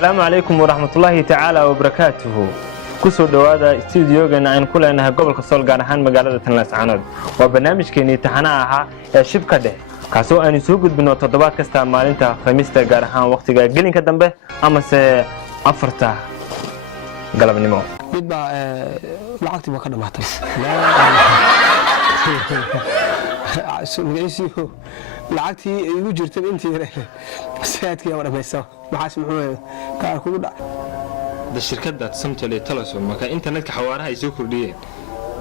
السلام عليكم ورحمة الله تعالى وبركاته. كسر دوادا استوديوغنا أن كلنا قبل كسول جارحان مقالة تناس عناد وبرنامج كني تحناها شبكة ده كاسو أن يسوق بنو تطبيقات كاستعمالين تا خميسة جارحان وقت جالين كدمبه أما سأفرته قلب نمو. بدأ لعقتي وكذا محتاج. لا شو نقيسيه لعقتي يوجد أنت ساعات كذا ولا بيسوا معاش محمد كاركو ده. الشركات ده تصمت اللي تلصوا ما كان إنترنت كحوارها يسوقوا دي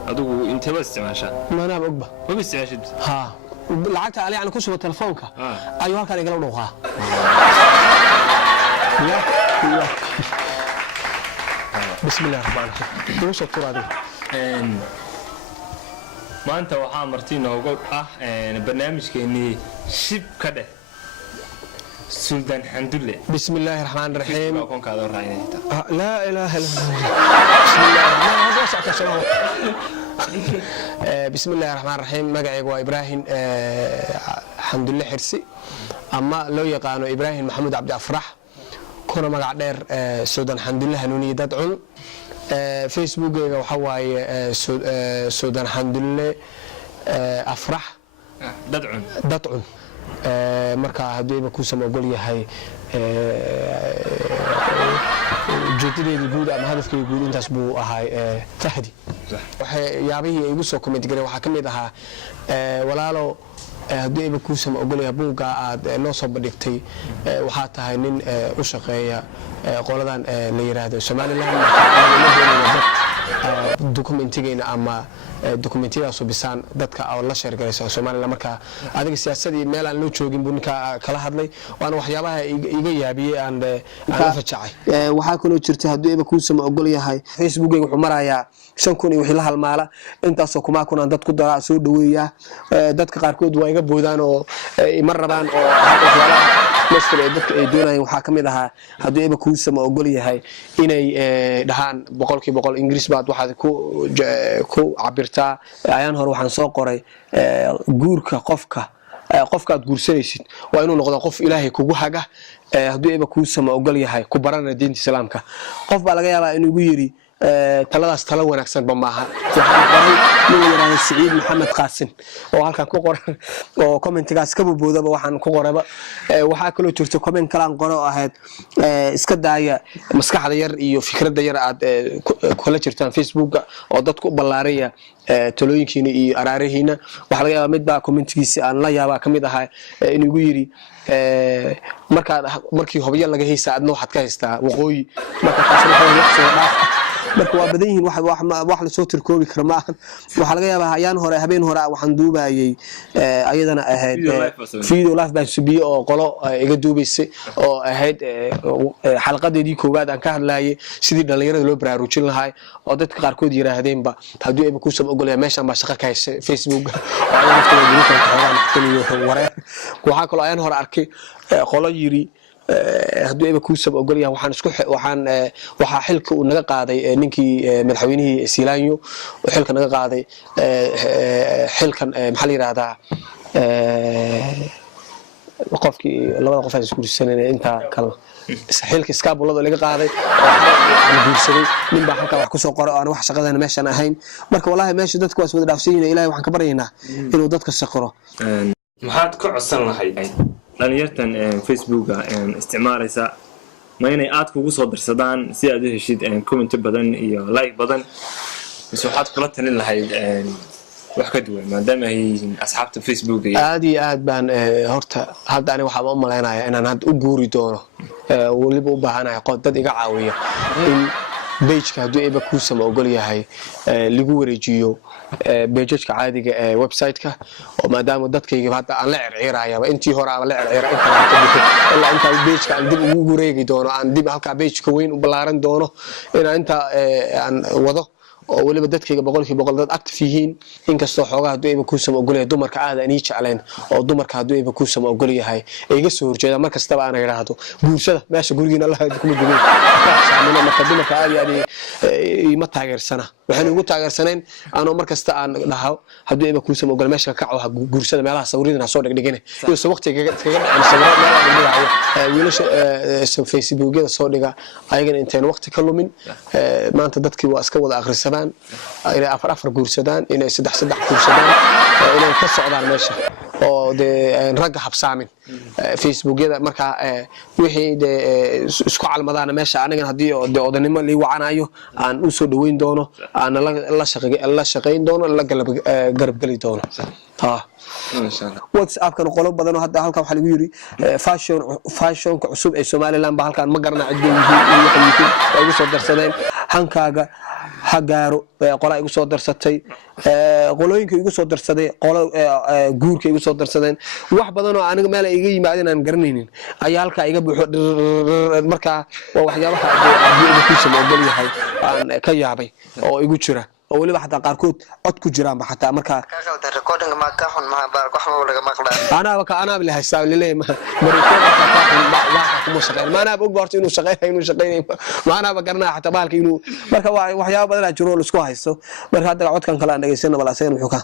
أدو أنت بس ماشى ما أنا بقبة ما بس عشت ها لعقت عليه عن كل تلفونك أيوة كان يقولوا نوها يا بسم الله الرحمن الرحيم وش الطور هذه ما أنت وحا مرتين وقول برنامج كأني شب كده سلطان الحمد لله بسم الله الرحمن الرحيم لا إله إلا الله بسم الله الرحمن الرحيم بسم الله الرحمن الرحيم مقعي وإبراهيم الحمد لله حرسي أما لو يقانو إبراهيم محمود عبد أفرح كنا مقع دير سلطان الحمد لله هنوني دادعون فيسبوك وحواي سلطان الحمد لله أفرح دادعون marka haddii ku sama ogol yahay ujeedadeedii guud ama hadafkeedii guud intaas buu ahaa fahdi waxay yaabihii igu soo comment garay waxaa ka mid ahaa walaalo haddii ku sama ogol yahay buuga aad noo soo bandhigtay waxaa tahay nin u shaqeeya qoladan la yiraahdo Somaliland dokumentigeena ama dokumentiyadaas bisaan dadka oo la sheergalaysa Soomaaliland marka adiga siyaasadii meel aan loo joogin buu ninka kala hadlay waana waxyaabaha iga yaabiyay aan fajacay waxa kale jirta haddii ku sama ogol yahay Facebook wuxuu marayaa 5,000 iyo wixii la halmaala intaas oo kuma kunaan dad ku dara soo dhaweeya dadka qaar kood waa iga boodaan oo mar rabaan oo mashkil dadka ay doonayaan waxa kamid ahaa haddii ku sama ogol yahay inay dhahaan 100% Ingiriis baad waxaad ku cabirtaa ayaan hore waxaan soo qoray guurka qofkaad guursanaysid waa inuu noqdo qof Ilaahay kugu haga haddii ku sama ogol yahay ku barana diinta islaamka qof baa laga yaabaa inuu ugu yiri taladaas tala wanaagsan ba maaha waxaan qoray nin yaraahdo Saciid Maxamed Qaasin oo halkan ku qoran oo commentigaas ka boodaba waxaan ku qorayba waxa kale oo jirto comment kale aan qoro ahayd iska daaya maskaxda yar iyo fikradda yar aad kula jirtaan Facebook oo dadku ballaaraya talooyinkiina iyo araarihiina waxa laga yaabaa mid baa commentigiisa aan la yaabaa kamid ahaa inuu ugu yiri markii hobyo laga heeysa adna waxaad ka haystaa waqooyi marka taasina wax soo dhaaf marka waa badan yihiin wax la soo tirkoobi karo ma ahan waxa laga yaabaa ayaan hore habeen hore waxaan duubayay ayadana ahayd video live baan subiyo oo qolo iga duubaysay oo ahayd xalqadeedii koowaad aan ka hadlayay sidii dhalinyarada loo baraarujin lahaa oo dadka qaar kood yiraahdeenba haddii ay ku soo ogol yahay meeshan ba shaqo ka haysay Facebook oo ay nafteeda ku xoogaan xiliyo wareer waxa kale ayaan hore arkay qolo yiri haddii ku soo ogol yahay waxa xilka uu naga qaaday ninkii madaxweynihii Siilaanyo xilka naga qaaday xilkan maxaa la yiraahdaa qofkii labada qof ay isku risanayeen inta kala xilka iskaabulada laga qaaday oo guursaday nin baa halka wax ku soo qoray oo wax shaqadan meeshan ahayn marka wallahi meesha dadku waa wada dhaafsiin Ilaahay waxaan ka baryaynaa inuu dadka shaqro maxaad ku codsan lahayd dhalinyartan Facebook isticmaalaysa ma inay aad kugu soo dirsadaan si aad u heshid comment badan iyo like badan mise waxaad kula talin lahayd wax ka duwan maadaama ay asxaabta Facebook aad iyo aad baan horta hadda ani waxa ma maleynayaa inaan had u guuri doono waliba u baahanahay qof dad iga caawiya in page-ka haddii ku sama ogol yahay lagu wareejiyo page-ka caadiga ee website-ka oo maadaama dadkayga hadda aan la circiirayaba intii hore aan la circiiray inta page-ka aan dib ugu wareegi doono aan dib halka page-ka weyn u balaaran doono inaan inta aan wado oo waliba dadkayga boqolkiiba boqol dad active yihiin inkastoo xoogaa hadduu iba kuusama ogol yahay dumarka aad aan ii jeclayn oo dumarka hadduu iba kuusama ogol yahay ay iga soo horjeedaan mar kastaba aan idhaahdo guursada meesha gurigiina Allah kuma gubin saamina marka dumarka aad ima taageersana waxaan ugu taageersanayn anoo mar kasta aan dhaho hadduu iba kuusama ogol meesha ka kaco guursada meelaha sawirada soo dhigdhigane iyo waqtiga kaga dhacay sawirada meelaha dhigdhigayo wiilasha Facebook-yada soo dhiga ayagana intaan waqti ka lumin maanta dadkii waa iska wada akhrisadaan inay afar guursadaan inay saddex guursadaan inay ka socdaan meesha oo ragga habsaamin Facebook-yada marka wixii isku calmadaan meesha aniga hadii odanimo li wacanayo aan u soo dhaweyn doono aan la shaqeyn doono la garab gali doono WhatsApp-kan qolo badan oo hadda halka waxa lagu yiri fashion-ka cusub ee Soomaaliland ba halkan ma garana cid yihiin ay ugu soo darsadeen hankaaga hagaaro qola igu soo darsatay qolooyinka igu soo darsaday qolo guurka igu soo darsadeen wax badan oo aniga meel iga yimaadeen aan garanaynin ayaa halka iga buuxo marka waa waxyaabaha aad ku soo ogol yahay aan ka yaabay oo igu jira oo waliba xataa qaarkood cod ku jiraan ba xataa marka recording ma ka xun ma baar wax ma laga maqlaa ana la haysaa leeyahay marikood ka xun wax kuma shaqeyn ma ana og barto inuu shaqeeyo ma ana ba garnaa xataa baalka inuu marka waxyaabo badan jiro oo isku haysto marka hadda codkan kala aan dhageysana bal asagana wuxuu ka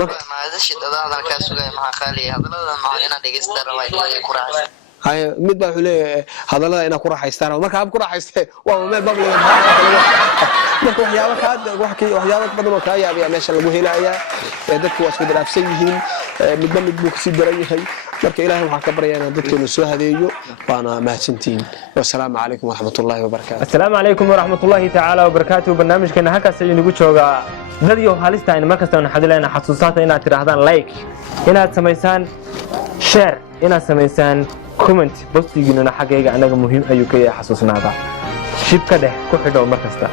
marka ma shidada halka sugay ma khali hadalada ma ina dhageystaa rabay ku raaxay hay mid baa xulee hadalada ina ku raaxaystaan marka hab ku raaxaystay waa meel babliga marka waxyaabo badan oo ka yaabaya meesha lagu helayaa dadku waa isku daraafsan yihiin midba mid buu kasii daran yahay marka ilaahay waxaan ka baryaynaa dadkeenu soo hadeeyo waana mahadsantiin wassalaamu calaykum waraxmatullaahi wabarakaatuh assalaamu calaykum waraxmatullaahi tacaala wabarakaatuh barnaamijkeena halkaas ayuu nagu joogaa dad iyo halista in markasta aan xadilayna xasuusaata inaad tiraahdaan like inaad samaysaan share inaad samaysaan comment postigiina xaggayga anaga muhiim ayuu ka yahay xasuusnaada shibka dheh ku xidho markasta